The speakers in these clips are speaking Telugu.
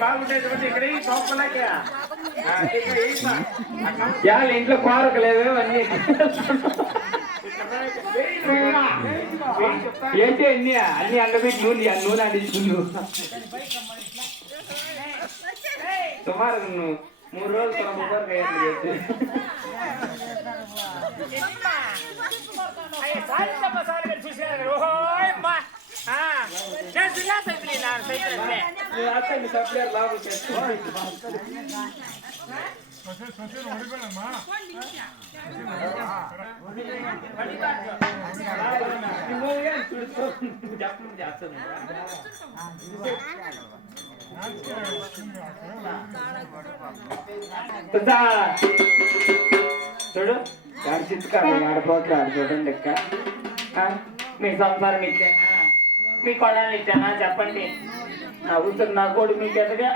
బాగుండేటువంటి ఇక్కడ ఇంట్లో కోరకలేదు అన్ని ఏంటి అన్ని అన్ని అండబెట్టి నూనె నూనె అందించుకున్నావు సుమారు 3 రోజులు చూసారు లాభం చూడు చిత్కాడు ఆడిపోతే ఆడిపోతుంది లెక్క మీ సంసారం ఇచ్చానా మీ కొడాలు ఇచ్చానా చెప్పండి నవ్వుతున్న నా కోడి మీకు ఎదుగా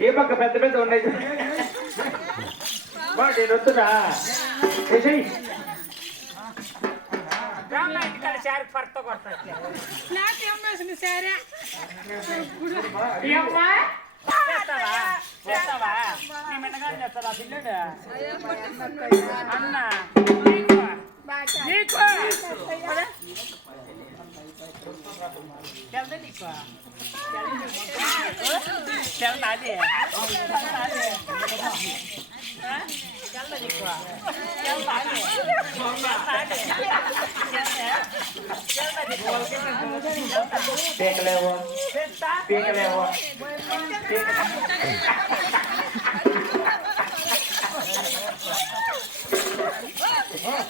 ఏ పక్క పెద్ద పెద్ద ఉన్నాయి నేను వస్తున్నా అన్న పీకలేవు పీకలేవు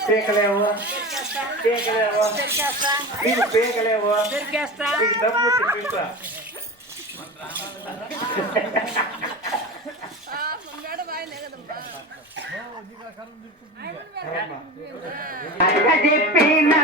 పీకలేవు పీకలేవు నీకు పీకలేవు నీకు దమ్ముట్టి పీక చెప్పిన